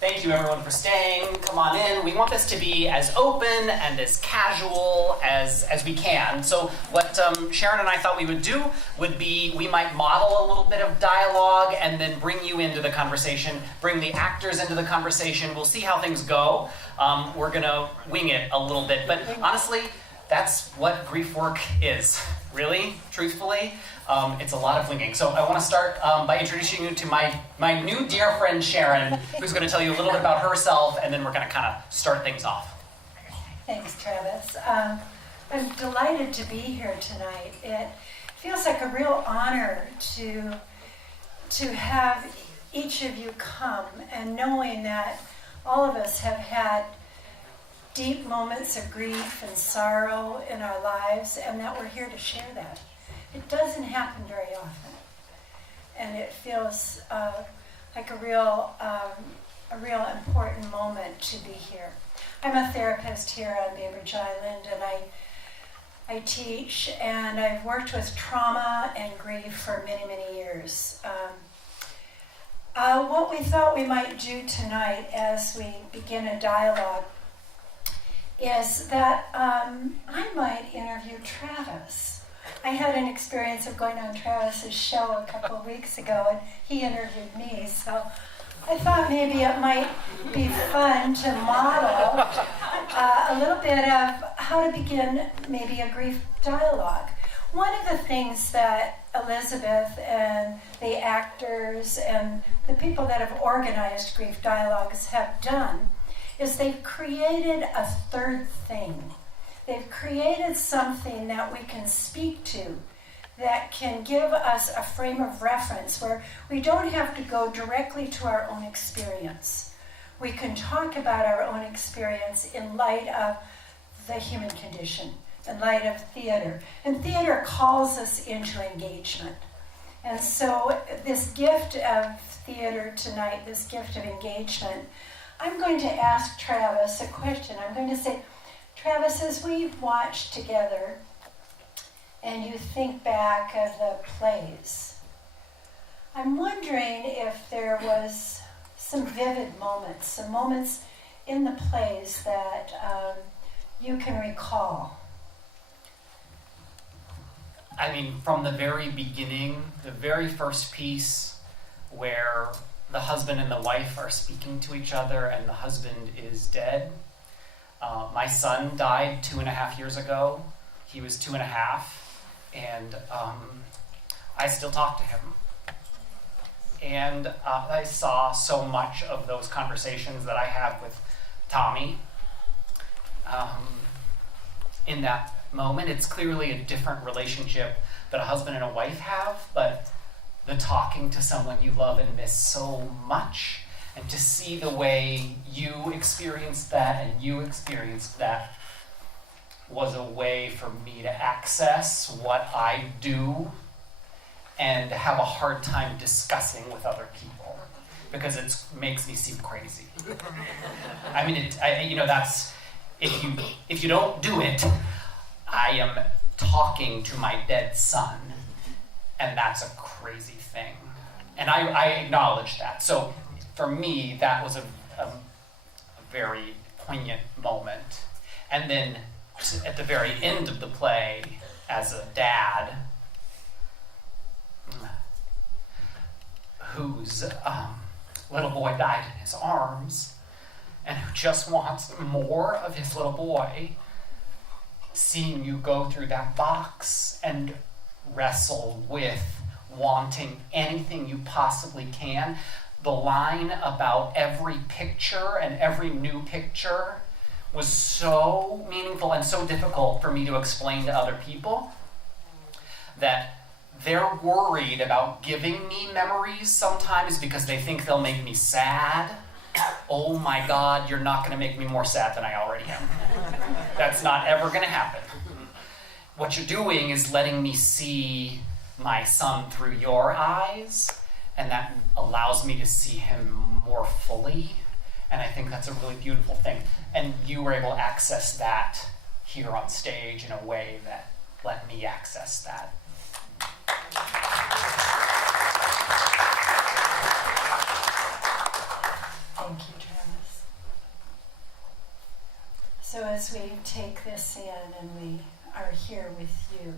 Thank you everyone for staying. Come on in. We want this to be as open and as casual as we can. So what Sharon and I thought we would do would be we might model a little bit of dialogue and then bring you into the conversation, bring the actors into the conversation. We'll see how things go. We're going to wing it a little bit. But honestly, that's what grief work is. Really, truthfully. It's a lot of winging. So I want to start by introducing you to my new dear friend Sharon, who's going to tell you a little bit about herself, and then we're going to kind of start things off. Thanks, Travis. I'm delighted to be here tonight. It feels like a real honor to have each of you come, and knowing that all of us have had deep moments of grief and sorrow in our lives, and that we're here to share that. It doesn't happen very often, and it feels like a real important moment to be here. I'm a therapist here on Bainbridge Island, and I teach, and I've worked with trauma and grief for many, many years. What we thought we might do tonight as we begin a dialogue is that I might interview Travis. I had an experience of going on Travis's show a couple of weeks ago, and he interviewed me, so I thought maybe it might be fun to model a little bit of how to begin maybe a grief dialogue. One of the things that Elizabeth and the actors and the people that have organized grief dialogues have done is they've created a third thing. They've created something that we can speak to that can give us a frame of reference where we don't have to go directly to our own experience. We can talk about our own experience in light of the human condition, in light of theater. And theater calls us into engagement. And so this gift of theater tonight, this gift of engagement, I'm going to ask Travis a question. I'm going to say, Travis, as we've watched together and you think back of the plays, I'm wondering if there was some vivid moments, some moments in the plays that you can recall. I mean, from the very beginning, the very first piece where the husband and the wife are speaking to each other and the husband is dead. My son died 2.5 years ago. He was 2.5, and I still talk to him. And I saw so much of those conversations that I have with Tommy. In that moment, it's clearly a different relationship that a husband and a wife have, but the talking to someone you love and miss so much, and to see the way you experienced that and you experienced that was a way for me to access what I do and have a hard time discussing with other people because it makes me seem crazy. I mean, that's if you don't do it, I am talking to my dead son, and that's a crazy thing. And I acknowledge that. So for me, that was a very poignant moment. And then at the very end of the play, as a dad whose little boy died in his arms and who just wants more of his little boy, seeing you go through that box and wrestle with wanting anything you possibly can. The line about every picture and every new picture was so meaningful and so difficult for me to explain to other people that they're worried about giving me memories sometimes because they think they'll make me sad. Oh my God, you're not going to make me more sad than I already am. That's not ever going to happen. What you're doing is letting me see my son through your eyes, and that allows me to see him more fully, and I think that's a really beautiful thing. And you were able to access that here on stage in a way that let me access that. Thank you, Travis. So as we take this in and we are here with you,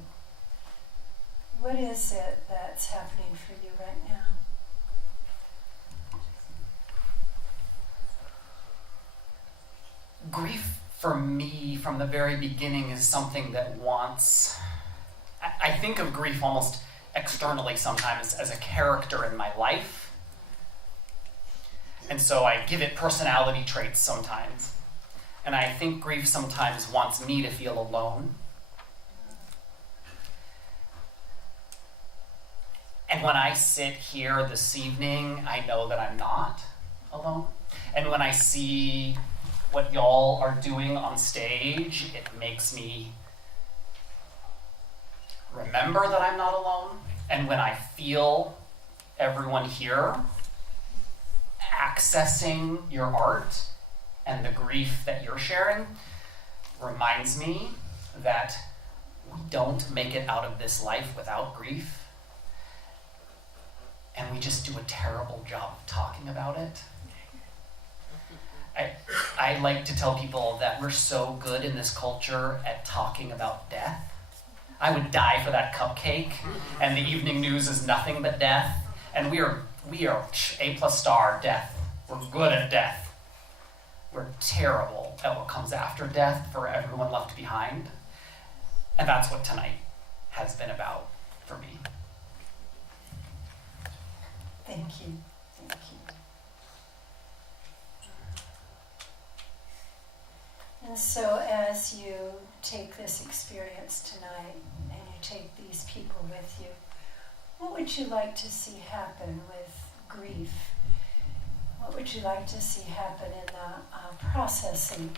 what is it that's happening for you right now? Grief for me from the very beginning is something that wants, I think of grief almost externally sometimes as a character in my life. And so I give it personality traits sometimes. And I think grief sometimes wants me to feel alone. And when I sit here this evening, I know that I'm not alone. And when I see what y'all are doing on stage, it makes me remember that I'm not alone. And when I feel everyone here accessing your art and the grief that you're sharing, reminds me that we don't make it out of this life without grief. And we just do a terrible job of talking about it. I like to tell people that we're so good in this culture at talking about death. I would die for that cupcake, and the evening news is nothing but death. And we are A+ star death. We're good at death. We're terrible at what comes after death for everyone left behind. And that's what tonight has been about for me. Thank you. Thank you. And so as you take this experience tonight and you take these people with you, what would you like to see happen with grief? What would you like to see happen in the processing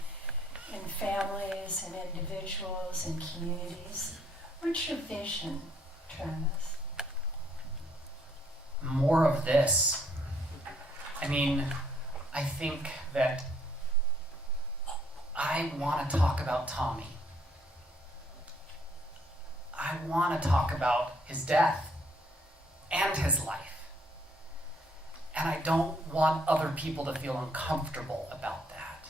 in families and individuals and communities? What's your vision, Travis? More of this. I mean, I think that I want to talk about Tommy. I want to talk about his death and his life. And I don't want other people to feel uncomfortable about that.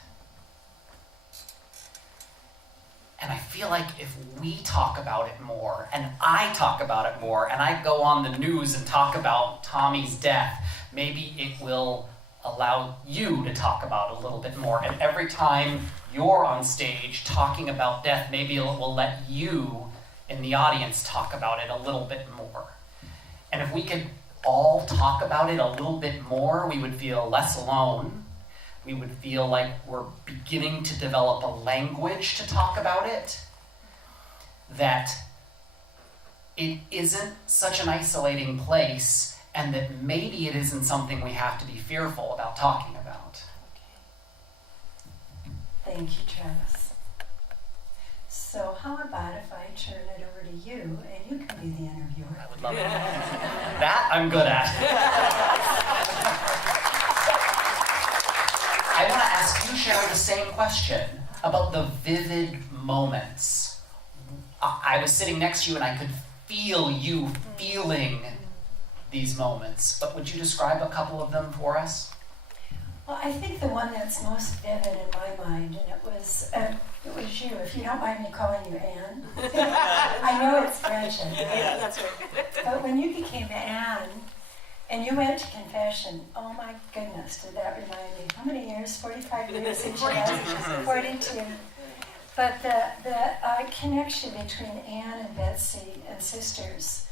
And I feel like if we talk about it more, and I talk about it more, and I go on the news and talk about Tommy's death, maybe it will allow you to talk about it a little bit more. And every time you're on stage talking about death, maybe it will let you in the audience talk about it a little bit more. And if we could all talk about it a little bit more, we would feel less alone. We would feel like we're beginning to develop a language to talk about it, that it isn't such an isolating place, and that maybe it isn't something we have to be fearful about talking about. Thank you, Travis. So how about if I turn it over to you and you can be the interviewer? I would love it. That I'm good at. I want to ask you, Sharon, the same question about the vivid moments. I was sitting next to you and I could feel you feeling these moments, but would you describe a couple of them for us? Well, I think the one that's most vivid in my mind, and it was you, if you don't mind me calling you Anne. I know it's Gretchen. Yeah, that's right. But when you became Anne, and you went to confession, oh my goodness, did that remind me? How many years? 45 years? 42. But the connection between Anne and Betsy and sisters,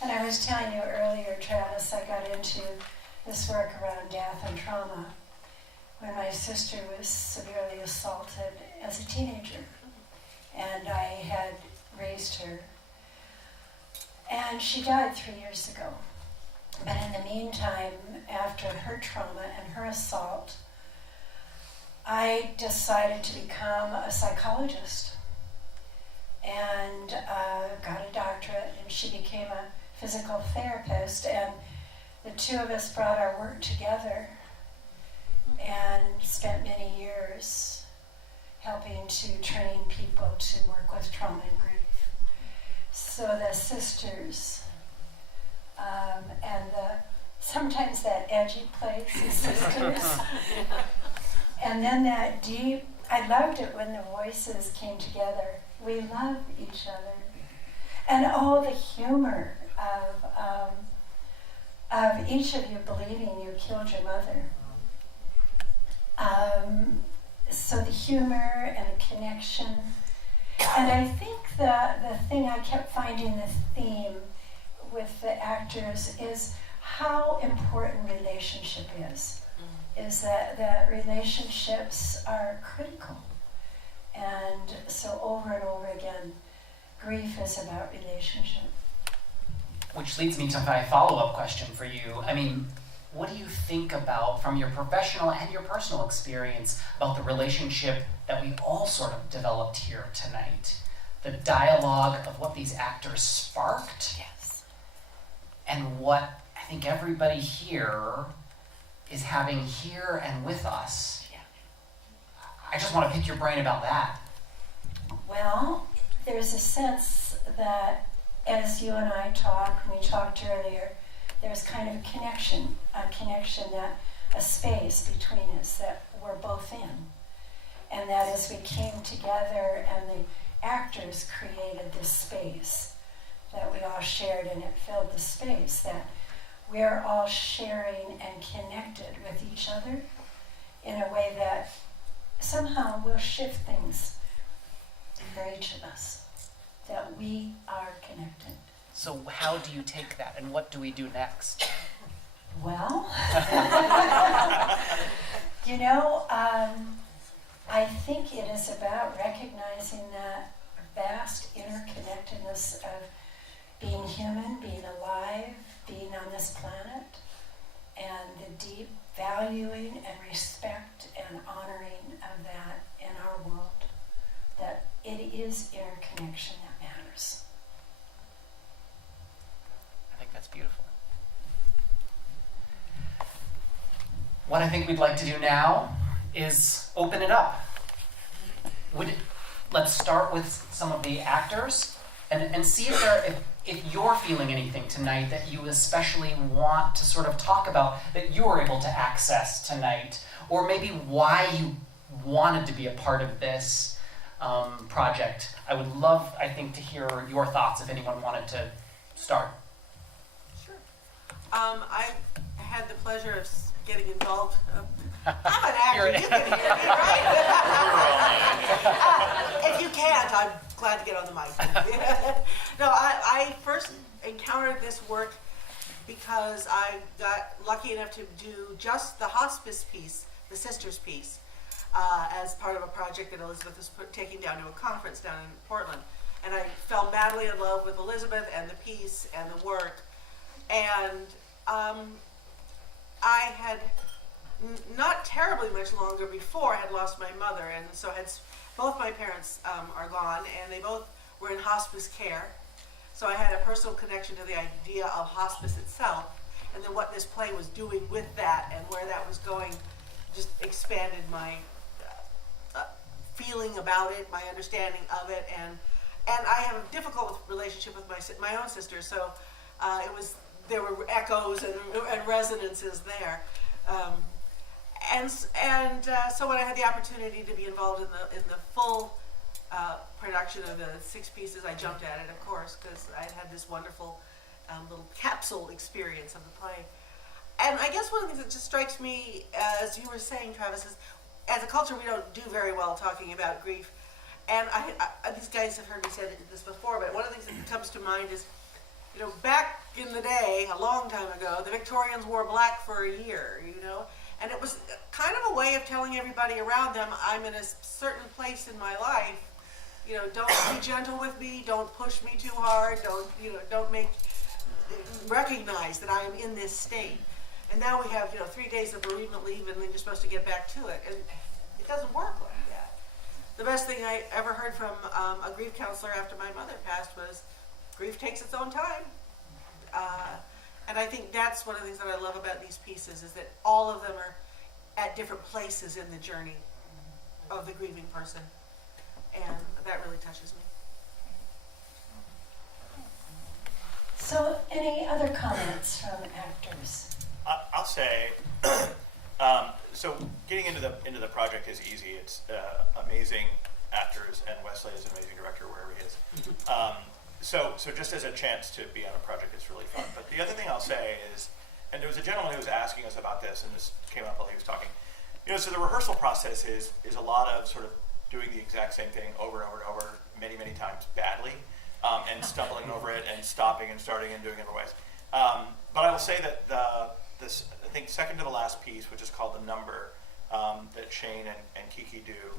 and I was telling you earlier, Travis, I got into this work around death and trauma when my sister was severely assaulted as a teenager, and I had raised her. And she died 3 years ago. But in the meantime, after her trauma and her assault, I decided to become a psychologist and got a doctorate, and she became a physical therapist, and the two of us brought our work together and spent many years helping to train people to work with trauma and grief. So the sisters, and sometimes that edgy place, the sisters, and then that deep I loved it when the voices came together. We love each other. And the humor of each of you believing you killed your mother. So the humor and the connection. And I think the thing I kept finding the theme with the actors is how important relationship is. Is that relationships are critical. And so over and over again, grief is about relationship. Which leads me to my follow-up question for you. I mean, what do you think about, from your professional and your personal experience, about the relationship that we all sort of developed here tonight? The dialogue of what these actors sparked, Yes. and what I think everybody here is having here and with us. Yeah. I just want to pick your brain about that. Well, there's a sense that as you and I we talked earlier, there's kind of a connection that a space between us that we're both in. And that as we came together and the actors created this space that we all shared, and it filled the space, that we're all sharing and connected with each other in a way that somehow will shift things for each of us, that we are connected. So how do you take that, and what do we do next? Well, I think it is about recognizing that vast interconnectedness of being human, being alive, being on this planet, and the deep valuing and respect and honoring of that in our world, that it is interconnection that matters. I think that's beautiful. What I think we'd like to do now is open it up. Let's start with some of the actors and see if you're feeling anything tonight that you especially want to sort of talk about, that you were able to access tonight, or maybe why you wanted to be a part of this project. I would love, I think, to hear your thoughts if anyone wanted to start. Sure. I had the pleasure of getting involved. I'm an actor, you can hear me, right? If you can't, I'm glad to get on the mic. No, I first encountered this work because I got lucky enough to do just the hospice piece, the sisters piece, as part of a project that Elizabeth was taking down to a conference down in Portland. And I fell madly in love with Elizabeth and the piece and the work. And I had not terribly much longer before I had lost my mother, and so both my parents are gone, and they both were in hospice care. So I had a personal connection to the idea of hospice itself, and then what this play was doing with that and where that was going just expanded my feeling about it, my understanding of it, and I have a difficult relationship with my own sister, so there were echoes and resonances there. So when I had the opportunity to be involved in the full production of the 6 pieces, I jumped at it, of course, because I had this wonderful little capsule experience of the play. And I guess one of the things that just strikes me, as you were saying, Travis, is as a culture we don't do very well talking about grief. And these guys have heard me say this before, but one of the things that comes to mind is, back in the day, a long time ago, the Victorians wore black for a year, and it was kind of a way of telling everybody around them, I'm in a certain place in my life, don't be gentle with me, don't push me too hard, don't recognize that I am in this state. And now we have, 3 days of bereavement leave, and then you're supposed to get back to it, and it doesn't work like that. The best thing I ever heard from a grief counselor after my mother passed was, grief takes its own time. And I think that's one of the things that I love about these pieces, is that all of them are at different places in the journey of the grieving person. And that really touches me. So, any other comments from actors? I'll say, so getting into the project is easy. It's amazing actors, and Wesley is an amazing director wherever he is. So just as a chance to be on a project, it's really fun. But the other thing I'll say is, and there was a gentleman who was asking us about this, and this came up while he was talking. So the rehearsal process is a lot of sort of doing the exact same thing over and over and over many, many times badly, and stumbling over it and stopping and starting and doing it other ways. But I will say that this, I think, second to the last piece, which is called The Number, that Shane and Kiki do,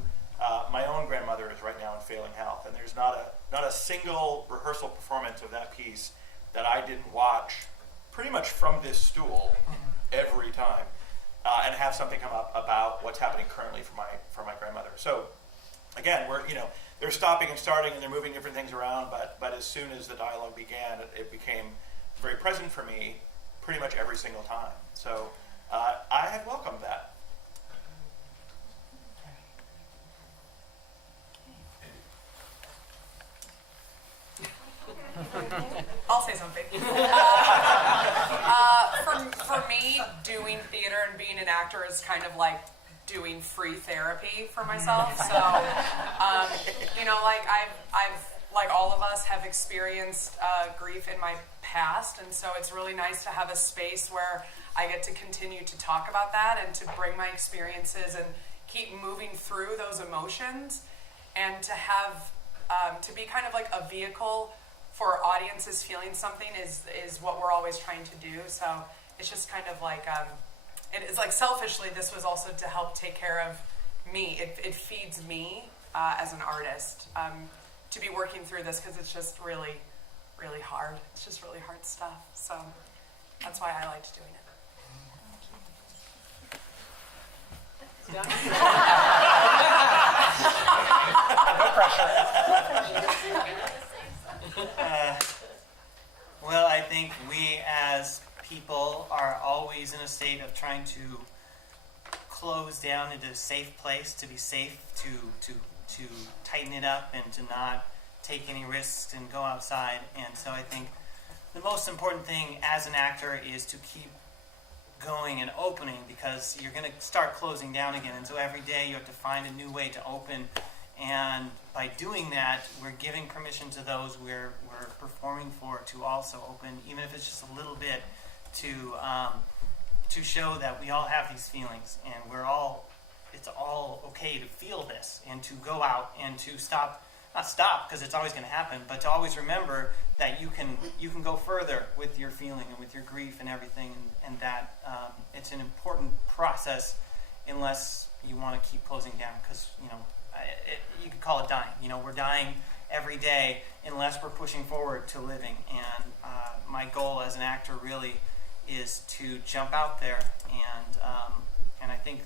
my own grandmother is right now in failing health, and there's not a single rehearsal performance of that piece that I didn't watch pretty much from this stool every time, and have something come up about what's happening currently for my grandmother. So again, they're stopping and starting and they're moving different things around, but as soon as the dialogue began, it became very present for me pretty much every single time. So I have welcomed that. I'll say something. For me, doing theater and being an actor is kind of like doing free therapy for myself. So, I've like all of us have experienced grief in my past, and so it's really nice to have a space where I get to continue to talk about that and to bring my experiences and keep moving through those emotions, and to have to be kind of like a vehicle for audiences feeling something is what we're always trying to do. So it's just kind of like it is like selfishly, this was also to help take care of me. It feeds me as an artist to be working through this, because it's just really, really hard. It's just really hard stuff. So that's why I liked doing it. No pressure. Well, I think we as people are always in a state of trying to close down into a safe place, to be safe, to tighten it up and to not take any risks and go outside. And so I think the most important thing as an actor is to keep going and opening, because you're going to start closing down again. And so every day you have to find a new way to open. And by doing that, we're giving permission to those we're performing for to also open, even if it's just a little bit, to show that we all have these feelings, and it's all okay to feel this, and to go out and to not stop because it's always going to happen, but to always remember that you can go further with your feeling and with your grief and everything, and that it's an important process, unless you want to keep closing down, because you could call it dying. We're dying every day unless we're pushing forward to living. And my goal as an actor really is to jump out there, and I think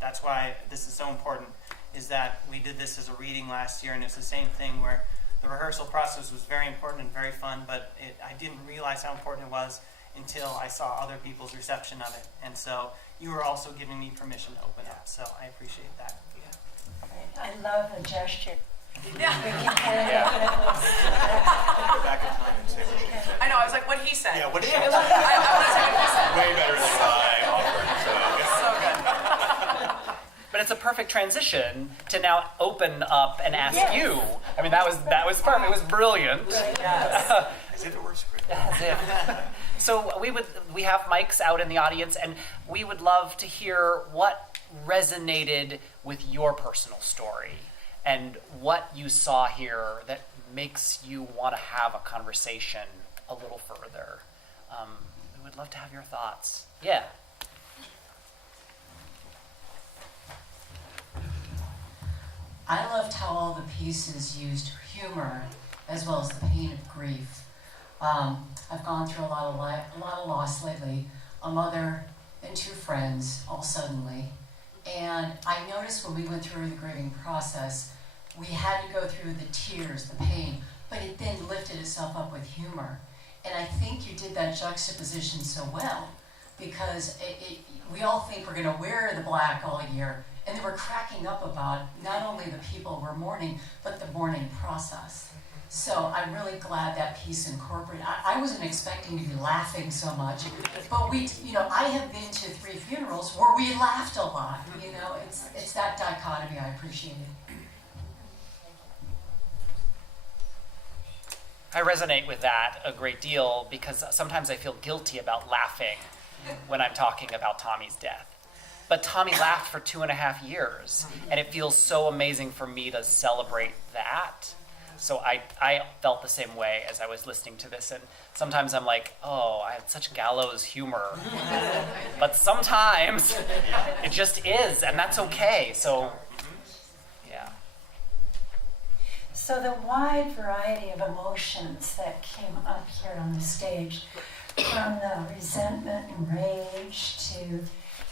that's why this is so important, is that we did this as a reading last year, and it's the same thing where the rehearsal process was very important and very fun, but I didn't realize how important it was until I saw other people's reception of it. And so you were also giving me permission to open up, so I appreciate that. I love the gesture. Yeah. Go back in time and say what she said. I know. I was like, what he said. Yeah, what she I said. want to say what he said. Way better than I offered. So good. But it's a perfect transition to now open up and ask Yes. you. I mean, that was perfect. It was brilliant. Yes. As if it were scripted. As if. So we have mics out in the audience, and we would love to hear what resonated with your personal story and what you saw here that makes you want to have a conversation a little further. We would love to have your thoughts. Yeah. I loved how all the pieces used humor as well as the pain of grief. I've gone through a lot of loss lately. A mother and two friends, all suddenly. And I noticed when we went through the grieving process, we had to go through the tears, the pain, but it then lifted itself up with humor. And I think you did that juxtaposition so well, because we all think we're going to wear the black all year, and then we're cracking up about not only the people we're mourning, but the mourning process. So I'm really glad that piece incorporated. I wasn't expecting to be laughing so much, but I have been to 3 funerals where we laughed a lot. It's that dichotomy I appreciated. I resonate with that a great deal because sometimes I feel guilty about laughing when I'm talking about Tommy's death. But Tommy laughed for 2.5 years, and it feels so amazing for me to celebrate that. So I felt the same way as I was listening to this, and sometimes I'm like, oh, I have such gallows humor. But sometimes it just is, and that's okay. So, yeah. So the wide variety of emotions that came up here on the stage, from the resentment and rage to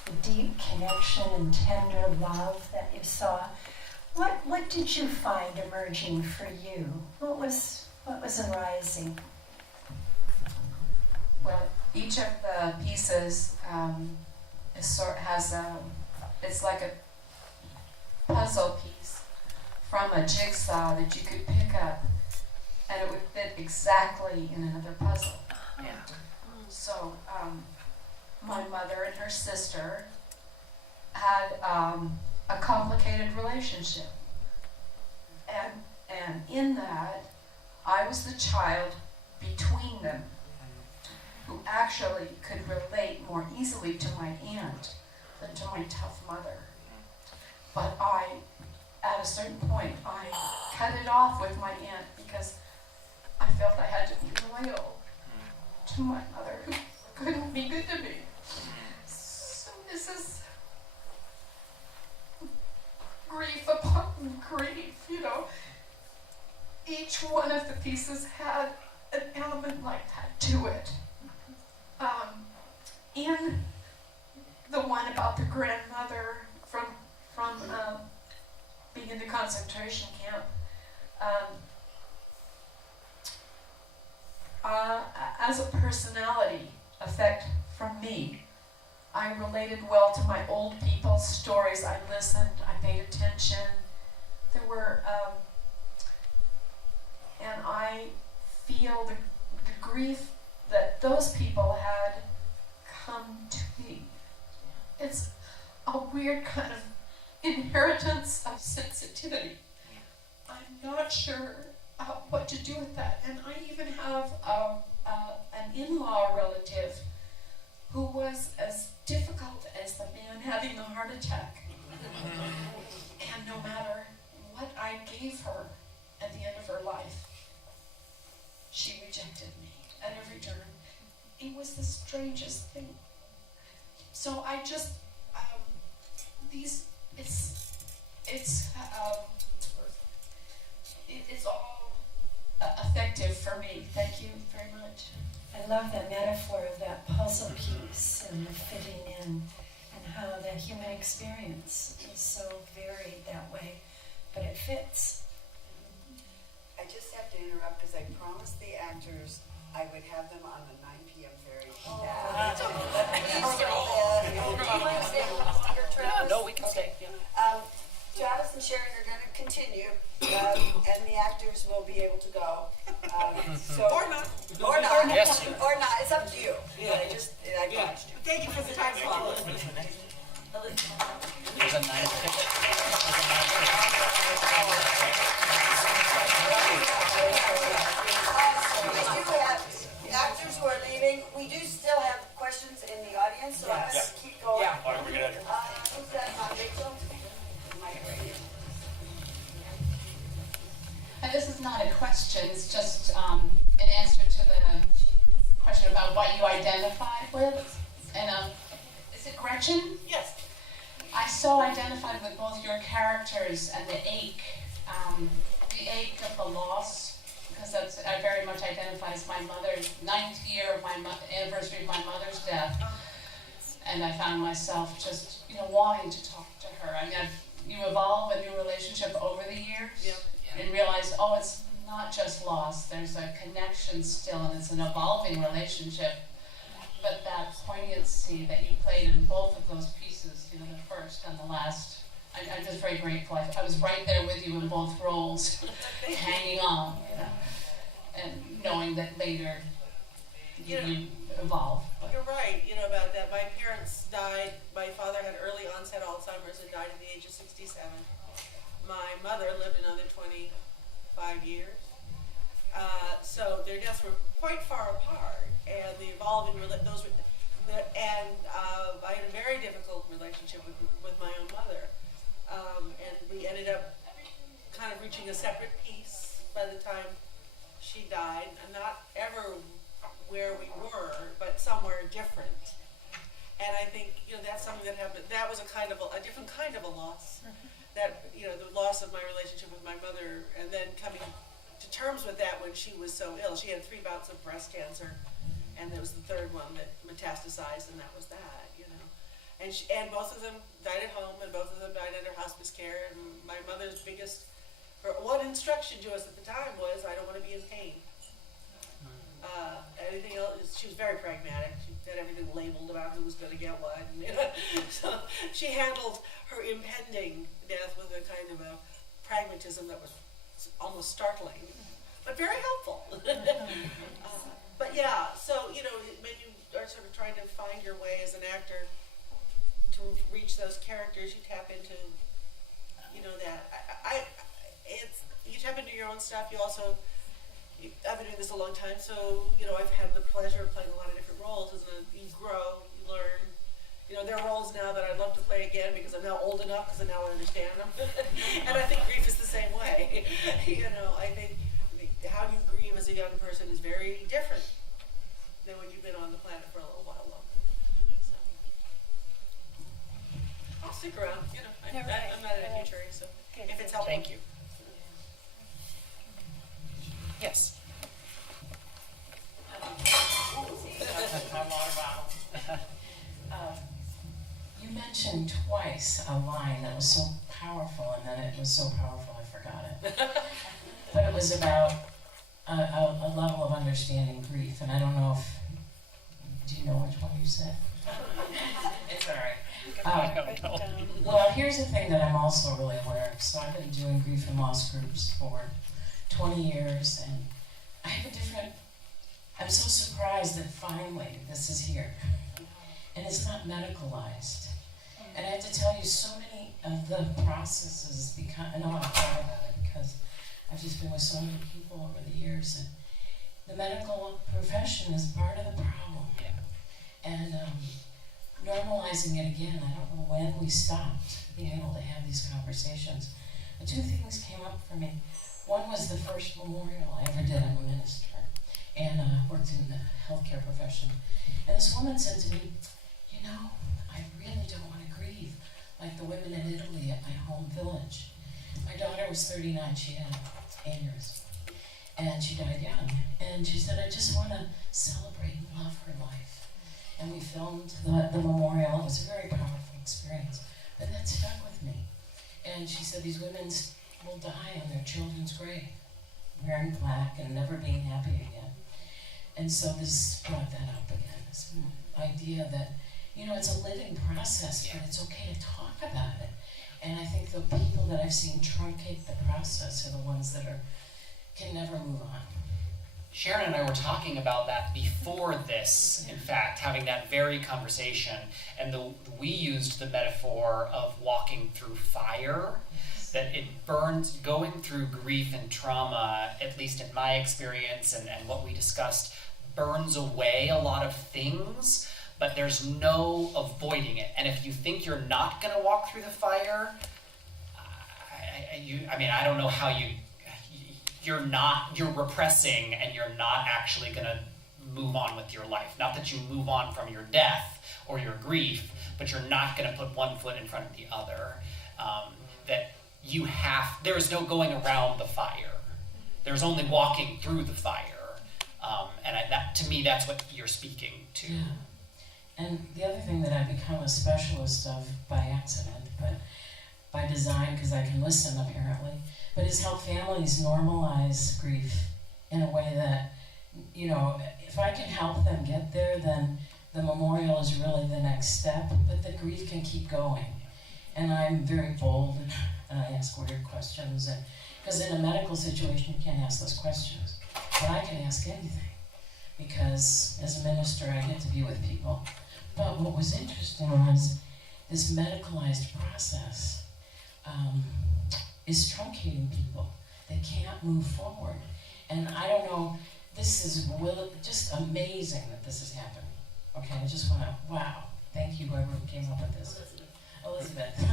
the deep connection and tender love that you saw, what did you find emerging for you? What was arising? Well, each of the pieces it's like a puzzle piece from a jigsaw that you could pick up, and it would fit exactly in another puzzle. Yeah. So, my mother and her sister had a complicated relationship, and in that, I was the child between them, who actually could relate more easily to my aunt than to my tough mother. But at a certain point, I cut it off with my aunt because I felt I had to be loyal to my mother, who couldn't be good to me. So this is grief upon grief, Each one of the pieces had an element like that to it. In the one about the grandmother from being in the concentration camp, as a personality effect from me, I related well to my old people's stories. I listened, I paid attention. There were, and I feel the grief that those people had come to me. It's a weird kind of inheritance of sensitivity. I'm not sure what to do with that. And I even have an in-law relative who was as difficult as the man having a heart attack. And no matter what I gave her at the end of her life, she rejected me at every turn. It was the strangest thing. So I just, it's all effective for me. Thank you very much. I love that metaphor of that puzzle piece and the fitting in, and how the human experience is so varied that way, but it fits. I just have to interrupt because I promised the actors I would have them on the 9 p.m. ferry. No, we can stay. Travis and Sharon are going to continue, and the actors will be able to go. Or not. Or not. Yes. Or not. It's up to you. But I promised you. Thank you for the time slot. There's a 9 Actors who are leaving, we do still have questions in the audience, so let's keep going. All right, we're gonna. Who's that? Rachel? Mike, right here. And this is not a question, it's just an answer to the question about what you identified with. And is it Gretchen? Yes. I so identified with both your characters and the ache of the loss, because I very much identify as my mother's 9th year of my anniversary of my mother's death, and I found myself just wanting to talk to her. I mean, you evolve a new relationship over the years, and realize, it's not just loss. There's a connection still, and it's an evolving relationship. But that poignancy that you played in both of those pieces, the first and the last, I I'm just very grateful. I was right there with you in both roles, hanging on, and knowing that later you evolve. But. You're right, about that. My parents died. My father had early onset Alzheimer's and died at the age of 67. My mother lived another 25 years. So their deaths were quite far apart, and the evolving I had a very difficult relationship with my own mother, and we ended up kind of reaching a separate peace by the time she died, and not ever where we were, but somewhere different. And I think that's something that happened. That was a different kind of a loss. That the loss of my relationship with my mother, and then coming to terms with that when she was so ill. She had 3 bouts of breast cancer, and there was the 3rd one that metastasized, and that was that. And both of them died at home, and both of them died under hospice care. And my mother's one instruction to us at the time was, "I don't want to be in pain." Anything else? She was very pragmatic. She had everything labeled about who was going to get what. So she handled her impending death with a kind of a pragmatism that was almost startling, but very helpful. But yeah, so when you are sort of trying to find your way as an actor to reach those characters, you tap into, that. You tap into your own stuff. You also. I've been doing this a long time, so I've had the pleasure of playing a lot of different roles. You grow, you learn. There are roles now that I'd love to play again because I'm now old enough, because now I understand them. And I think grief is the same way. I think how you grieve as a young person is very different than when you've been on the planet for a little while longer. So, I'll stick around. I'm not in a huge hurry, so if it's helpful. Thank you. Yes. You mentioned twice a line that was so powerful, and then it was so powerful I forgot it. But it was about a level of understanding grief, and I don't know do you know which one you said? It's all right. Well, here's the thing that I'm also really aware of. So I've been doing grief and loss groups for 20 years, and I have I'm so surprised that finally this is here. And it's not medicalized. And I have to tell you, so many of the processes I know I'm proud about it because I've just been with so many people over the years, and the medical profession is part of the problem. Yeah. And normalizing it again, I don't know when we stopped being able to have these conversations. But 2 things came up for me. One was the first memorial I ever did. I'm a minister and worked in the healthcare profession. And this woman said to me, I really don't want to grieve like the women in Italy at my home village. My daughter was 39. She had aneurysm. And she died young. And she said, I just want to celebrate and love her life. And we filmed the memorial. It was a very powerful experience. But that stuck with me. And she said, these women will die on their children's grave, wearing black and never being happy again. And so this brought that up again, this idea that, it's a living process, but it's okay to talk about it. And I think the people that I've seen truncate the process are the ones that can never move on. Sharon and I were talking about that before this, in fact, having that very conversation. And we used the metaphor of walking through fire, that it burns, going through grief and trauma, at least in my experience and what we discussed, burns away a lot of things, but there's no avoiding it. And if you think you're not going to walk through the fire, I don't know how you're repressing and you're not actually going to move on with your life. Not that you move on from your death or your grief, but you're not going to put one foot in front of the other. There is no going around the fire. There's only walking through the fire. To me, that's what you're speaking to. Yeah. And the other thing that I've become a specialist of by accident, but by design, because I can listen apparently, but is help families normalize grief in a way that, if I can help them get there, then the memorial is really the next step, but the grief can keep going. And I'm very bold, and I ask weird questions, and because in a medical situation you can't ask those questions, but I can ask anything, because as a minister I get to be with people. But what was interesting was this medicalized process is truncating people. They can't move forward. And I don't know, this is just amazing that this is happening. Okay, I just want to, wow, thank you whoever came up with this. Elizabeth.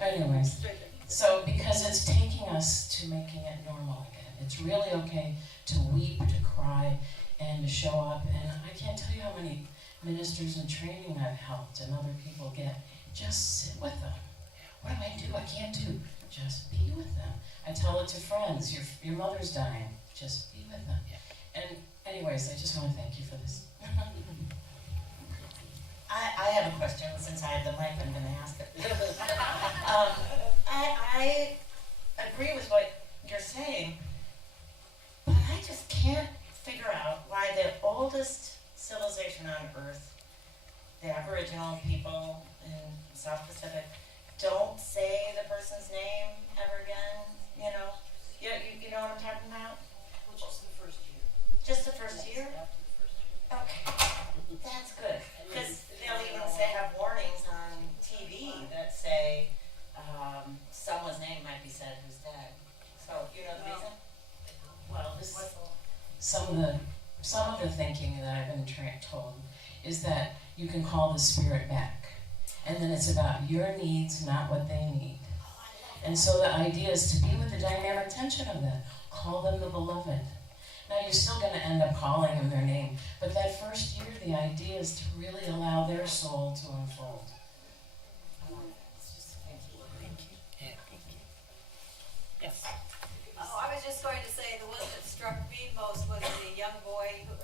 Anyways, so because it's taking us to making it normal again. It's really okay to weep, to cry, and to show up. And I can't tell you how many ministers in training I've helped and other people get. Just sit with them. What do I do? I can't do. Just be with them. I tell it to friends. Your mother's dying. Just be with them. And anyways, I just want to thank you for this. I have a question since I have the mic. I'm going to ask it. I agree with what you're saying, but I just can't figure out why the oldest civilization on Earth, the Aboriginal people in South Pacific, don't say the person's name ever again. You know what I'm talking about? Well, just the first year. Just the first year? After the first year. Okay, that's good. Because they'll even have warnings on TV that say someone's name might be said who's dead. So you know the reason? Well, some of the thinking that I've been told is that you can call the spirit back, and then it's about your needs, not what they need. And so the idea is to be with the dynamic tension of that. Call them the beloved. Now you're still going to end up calling them their name, but that first year, the idea is to really allow their soul to unfold. Yes. Oh, I was just going to say the one that struck me most was the young boy, who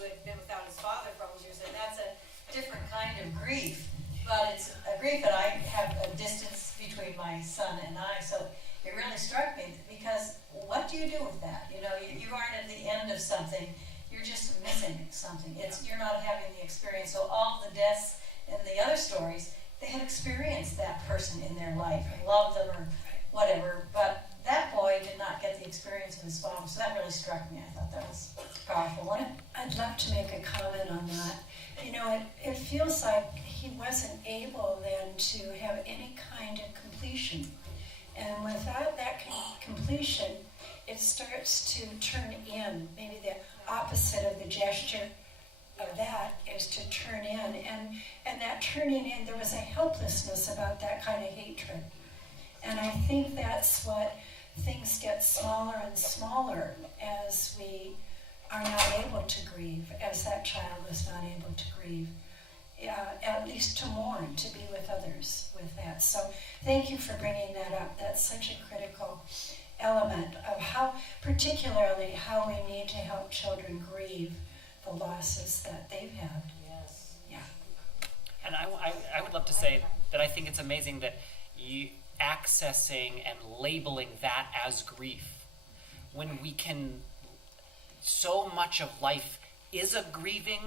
had been without his father for years, and that's a different kind of grief. But it's a grief that I have a distance between my son and I, so it really struck me because what do you do with that? You aren't at the end of something, you're just missing something. You're not having the experience. So all the deaths in the other stories, they had experienced that person in their life and loved them or whatever, but that boy did not get the experience of his father, so that really struck me. I thought that was powerful, wasn't it? I'd love to make a comment on that. It feels like he wasn't able then to have any kind of completion. And without that completion, it starts to turn in. Maybe the opposite of the gesture of that is to turn in. And that turning in, there was a helplessness about that kind of hatred. And I think that's what things get smaller and smaller as we are not able to grieve, as that child was not able to grieve. At least to mourn, to be with others with that. So thank you for bringing that up. That's such a critical element of particularly how we need to help children grieve the losses that they've had. Yes. Yeah. And I would love to say that I think it's amazing that you accessing and labeling that as grief, when we can, so much of life is a grieving.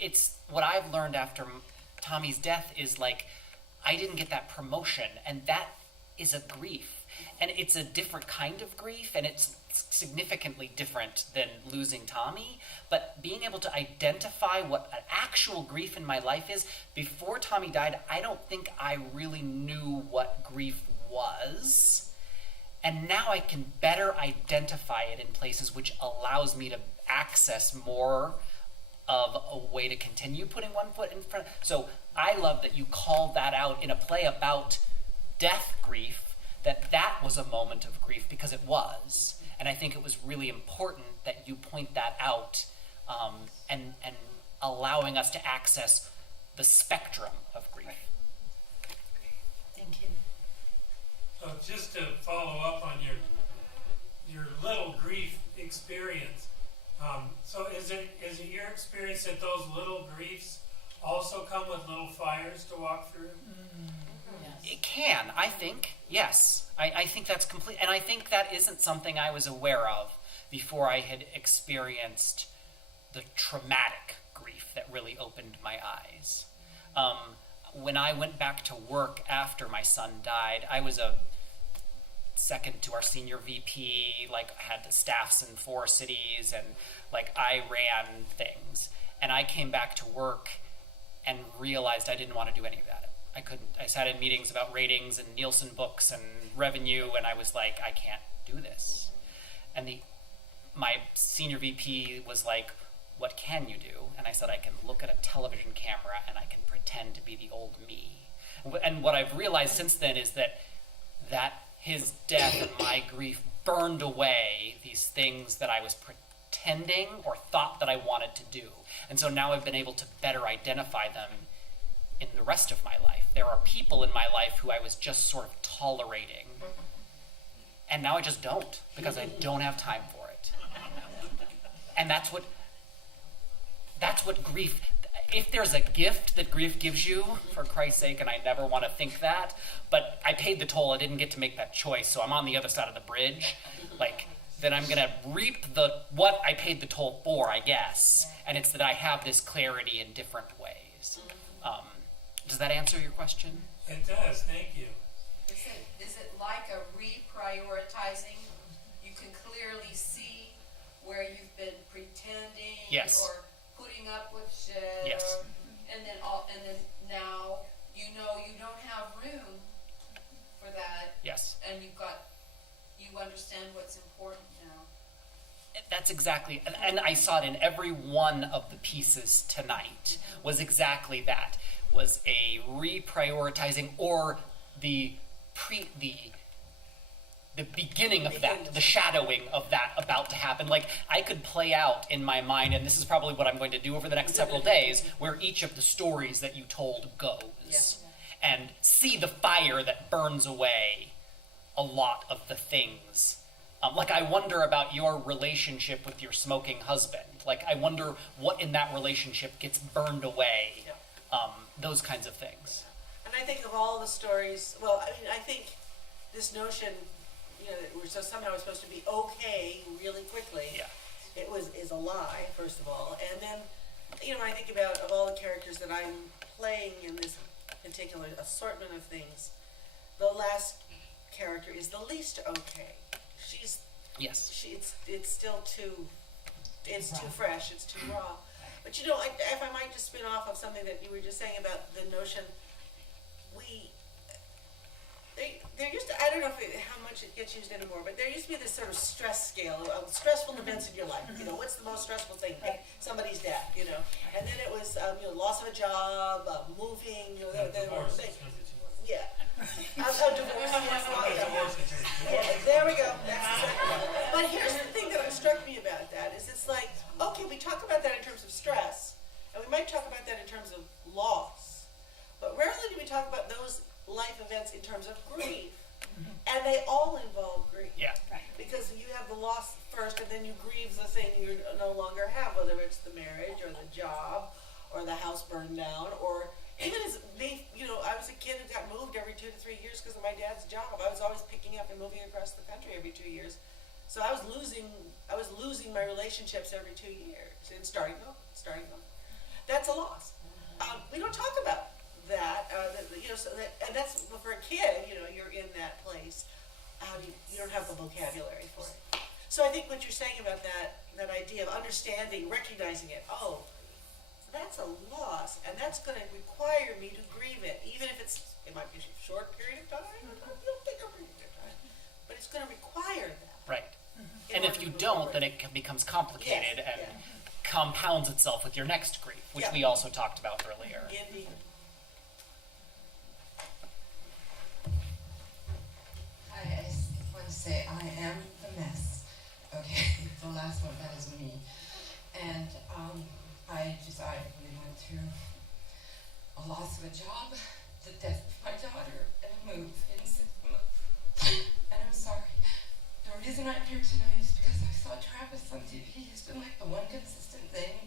It's what I've learned after Tommy's death is like, I didn't get that promotion, and that is a grief. And it's a different kind of grief, and it's significantly different than losing Tommy. But being able to identify what an actual grief in my life is, before Tommy died, I don't think I really knew what grief was. And now I can better identify it in places, which allows me to access more of a way to continue putting one foot in front. So I love that you called that out in a play about death grief, that was a moment of grief, because it was. And I think it was really important that you point that out, and allowing us to access the spectrum of grief. Thank you. So just to follow up on your little grief experience, so is it your experience that those little griefs also come with little fires to walk through? Yes. It can, I think. Yes. I think that's complete. And I think that isn't something I was aware of before I had experienced the traumatic grief that really opened my eyes. when I went back to work after my son died, I was a second to our senior VP. Like, I had the staffs in 4 cities, and like I ran things. And I came back to work and realized I didn't want to do any of that. I couldn't. I sat in meetings about ratings and Nielsen books and revenue, and I was like, I can't do this. And my senior VP was like, what can you do? And I said, I can look at a television camera and I can pretend to be the old me. And what I've realized since then is that his death and my grief burned away these things that I was pretending or thought that I wanted to do. And so now I've been able to better identify them in the rest of my life. There are people in my life who I was just sort of tolerating. And now I just don't, because I don't have time for it. And that's what grief, if there's a gift that grief gives you, for Christ's sake, and I never want to think that, but I paid the toll, I didn't get to make that choice, so I'm on the other side of the bridge, like, then I'm going to reap what I paid the toll for, I guess, and it's that I have this clarity in different ways. Does that answer your question? It does, thank you. Is it like a reprioritizing? You can clearly see where you've been pretending Yes. or putting up with shit. Yes. And then now you know you don't have room for that. Yes. And you understand what's important now. That's exactly, and I saw it in every one of the pieces tonight, was exactly that, was a reprioritizing or the beginning of that, the shadowing of that about to happen. Like, I could play out in my mind, and this is probably what I'm going to do over the next several days, where each of the stories that you told goes, and see the fire that burns away a lot of the things. Like, I wonder about your relationship with your smoking husband. Like, I wonder what in that relationship gets burned away. Those kinds of things. And I think of all the stories, well, I mean, I think this notion, that we're somehow supposed to be okay really quickly, is a lie, first of all. And then, when I think about of all the characters that I'm playing in this particular assortment of things, the last character is the least okay. It's still too fresh, it's too raw. But if I might just spin off of something that you were just saying about the notion, there used to, I don't know how much it gets used anymore, but there used to be this sort of stress scale of stressful events in your life. What's the most stressful thing? Somebody's death, and then it was loss of a job, moving, Divorce. Yeah. Divorce. Yeah, there we go. That's exactly right. But here's the thing that struck me about that is it's like, okay, we talk about that in terms of stress, and we might talk about that in terms of loss, but rarely do we talk about those life events in terms of grief. And they all involve grief. Yeah. Because you have the loss first, and then you grieve the thing you no longer have, whether it's the marriage or the job or the house burned down, or even as I was a kid who got moved every 2 to 3 years because of my dad's job. I was always picking up and moving across the country every 2 years. So I was losing my relationships every 2 years and starting over. That's a loss. We don't talk about that, and that's for a kid. You're in that place. You don't have the vocabulary for it. So I think what you're saying about that idea of understanding, recognizing it. Oh, that's a loss, and that's going to require me to grieve it, even if it might be a short period of time, it might be a bigger period of time, but it's going to require that. Right. And if you don't, then it becomes complicated and compounds itself with your next grief, which we also talked about earlier. Indeed. I want to say I am the mess. Okay, the last one, that is me. And I really went through a loss of a job, the death of my daughter, and a move in 6 months. And I'm sorry. The reason I'm here tonight is because I saw Travis on TV. He's been like the one consistent thing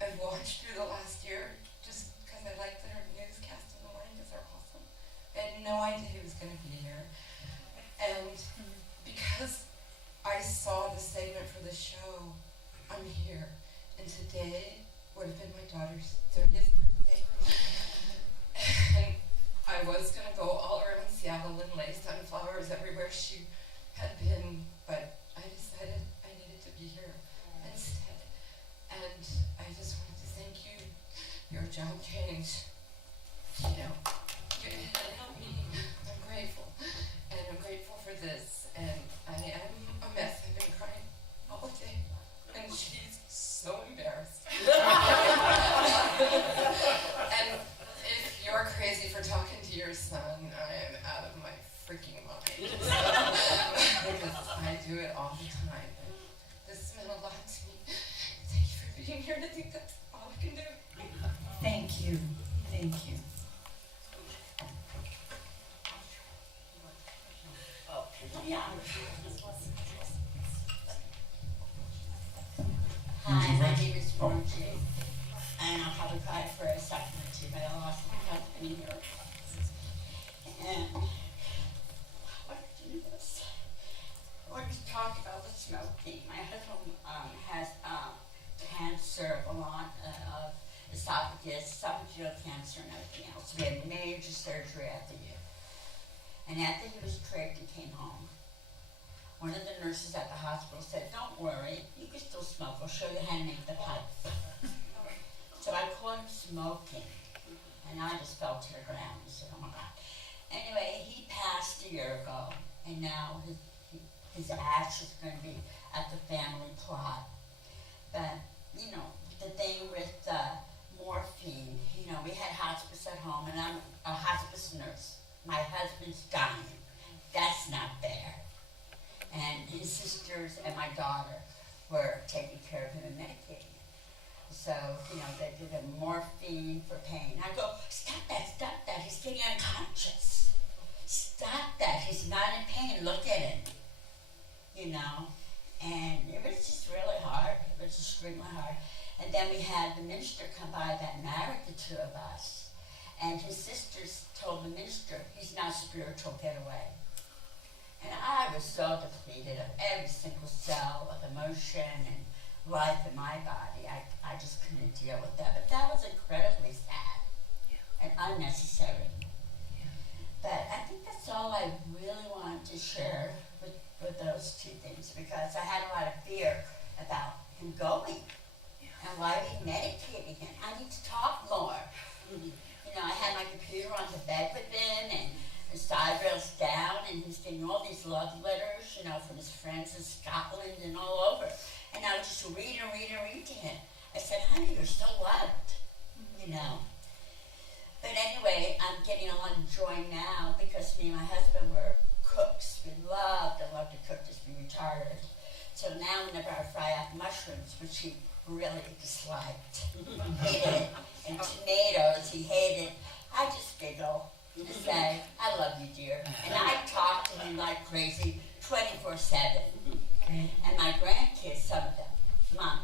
I've watched through the last year, just because I like their newscast on the line because they're awesome. I had no idea he was going to be here. And because I saw the segment for the show, I'm here. And today would have been my daughter's 30th birthday. And I was going to go all around Seattle and lay sunflowers everywhere she had been, but I decided I needed to be here instead. And I just wanted to thank you. Your job changed. You know, it helped me. I'm grateful. And I'm grateful for this. And I am a mess. I've been crying all day. And she's so embarrassed. And if you're crazy for talking to your son, I am out of my freaking mind. Because I do it all the time. But this meant a lot to me. Thank you for being here. I think that's all I can do. Thank you. Thank you. Hi, my name is Margie, and I'll probably cry for a second or two, but I lost my husband here. And what did I do this? When we talked about the smoking, my husband has cancer, a lot of esophagus, esophageal cancer, and everything else. We had major surgery after you. And after he was tricked and came home, one of the nurses at the hospital said, "Don't worry, you can still smoke. I'll show you how to make the pipe." So I caught him smoking, and I just fell to the ground and said, "Oh my God." Anyway, he passed a year ago, and now his ash is going to be at the family plot. But, you know, the thing with morphine, you know, we had hospice at home, and I'm a hospice nurse. My husband's dying. That's not fair. And his sisters and my daughter were taking care of him and medicating him. So, you know, they did him morphine for pain. I go, stop that, he's getting unconscious. Stop that, he's not in pain, look at him. You know, and it was just really hard. It was extremely hard. And then we had the minister come by that married the two of us. And his sisters told the minister, he's not spiritual, get away. And I was so depleted of every single cell of emotion and life in my body. I just couldn't deal with that. But that was incredibly sad and unnecessary. But I think that's all I really wanted to share with those two things, because I had a lot of fear about him going and why are we medicating him. I need to talk more. You know, I had my computer on the bed with him, and his side rails down, and he's getting all these love letters, you know, from his friends in Scotland and all over. And I would just read to him. I said, honey, you're so loved, you know. But anyway, I'm getting a lot of joy now because me and my husband were cooks. We loved to cook, just be retired. So now whenever I fry up mushrooms, which he really disliked, hated, and tomatoes, he hated, I just giggle and say, I love you, dear. And I talk to him like crazy 24/7. And my grandkids, some of them, Mom,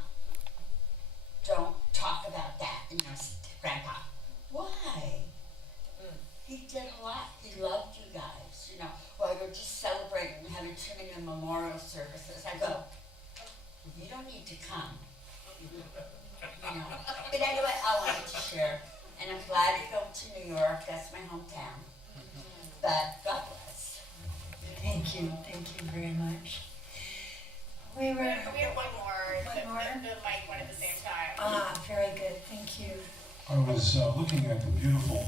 don't talk about that. You know, Grandpa, why? He did a lot. He loved you guys. You know, while you're just celebrating and having too many memorial services, I go, you don't need to come. You know. But anyway, I wanted to share. And I'm glad to go to New York. That's my hometown. But God bless. Thank you very much. We have one more. The mic went at the same time. Ah, very good. Thank you. I was looking at the beautiful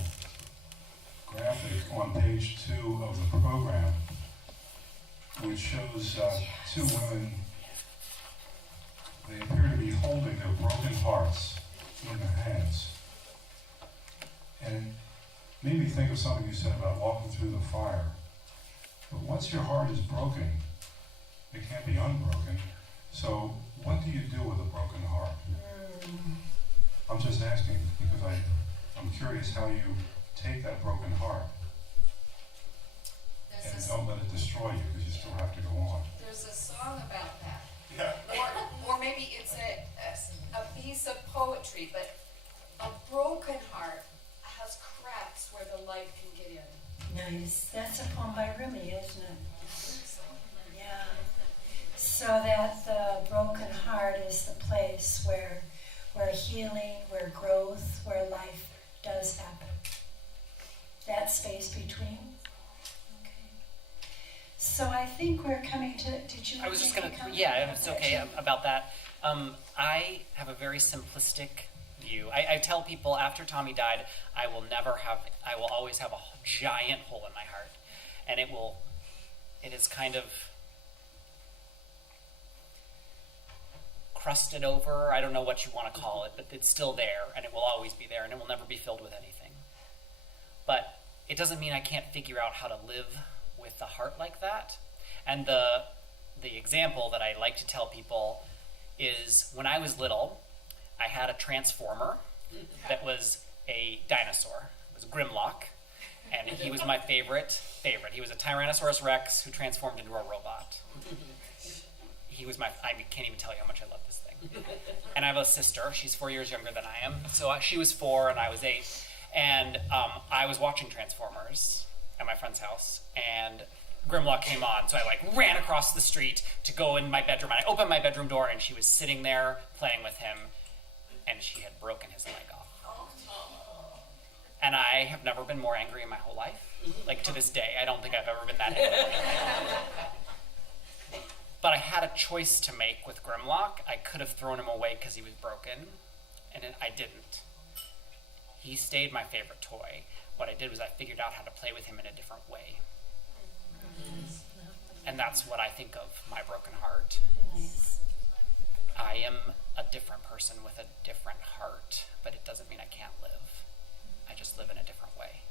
graphic on page 2 of the program, which shows two women. They appear to be holding their broken hearts in their hands. And it made me think of something you said about walking through the fire. But once your heart is broken, it can't be unbroken. So what do you do with a broken heart? I'm just asking because I'm curious how you take that broken heart and don't let it destroy you, because you still have to go on. There's a song about that. Yeah. Or maybe it's a piece of poetry, but a broken heart has cracks where the light can get in. Nice. That's a poem by Rumi, isn't it? Yeah. So that the broken heart is the place where healing, where growth, where life does happen. that space between. Okay. So I think we're coming to, did you? I was just make gonna, a comment yeah, about it's that, okay Jim? about that. I have a very simplistic view. I tell people after Tommy died, I will always have a giant hole in my heart. And it is kind of crusted over, I don't know what you want to call it, but it's still there, and it will always be there, and it will never be filled with anything. But it doesn't mean I can't figure out how to live with a heart like that. And the example that I like to tell people is when I was little, I had a transformer that was a dinosaur. It was Grimlock, and he was my favorite. He was a Tyrannosaurus Rex who transformed into a robot. He was I can't even tell you how much I love this thing. And I have a sister. She's 4 years younger than I am. So she was 4 and I was 8. And I was watching Transformers at my friend's house. And Grimlock came on. So I ran across the street to go in my bedroom. And I opened my bedroom door and she was sitting there playing with him. And she had broken his leg off. And I have never been more angry in my whole life. Like to this day, I don't think I've ever been that angry. But I had a choice to make with Grimlock. I could have thrown him away because he was broken, and I didn't. He stayed my favorite toy. What I did was I figured out how to play with him in a different way. And that's what I think of my broken heart. I am a different person with a different heart, but it doesn't mean I can't live. I just live in a different way.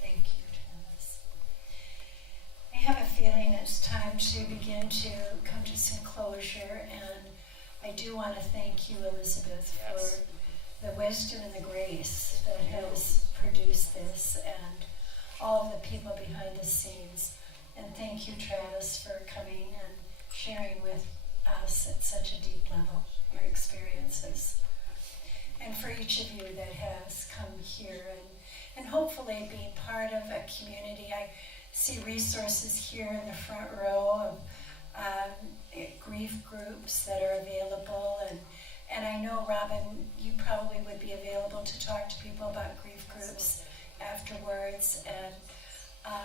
Thank you, Travis. I have a feeling it's time to begin to come to some closure, and I do want to thank you, Elizabeth, Yes. for the wisdom and the grace that has produced this, and all of the people behind the scenes. And thank you, Travis, for coming and sharing with us at such a deep level your experiences. And for each of you that has come here and hopefully be part of a community. I see resources here in the front row of grief groups that are available, and I know, Robin, you probably would be available to talk to people about grief groups afterwards, and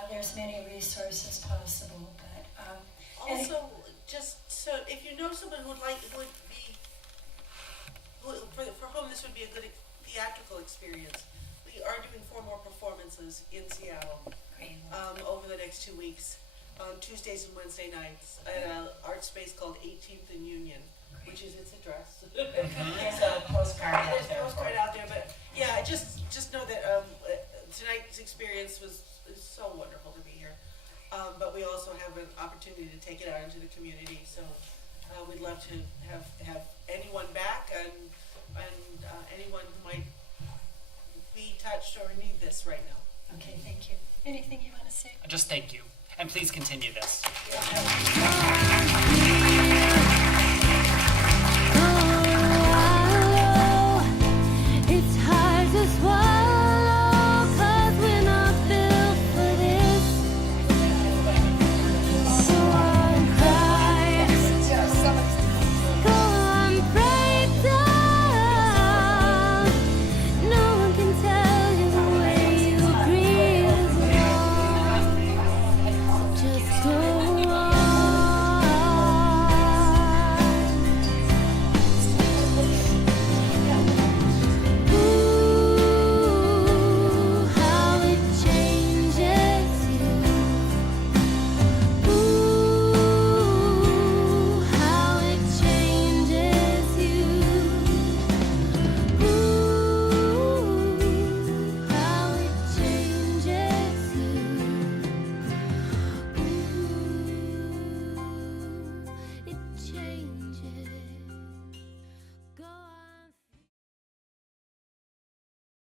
there's many resources possible. But Also, just so if you know someone who for whom this would be a good theatrical experience, we are doing 4 more performances in Seattle over the next 2 weeks, on Tuesdays and Wednesday nights at an art space called 18th and Union, which is its address. There's a postcard out there. There's a postcard out there, but yeah, just know that tonight's experience was so wonderful to be here. But we also have an opportunity to take it out into the community, so we'd love to have anyone back and anyone who might be touched or need this right now. okay, thank you. Anything you want to say? Just thank you. And please continue this. Yeah.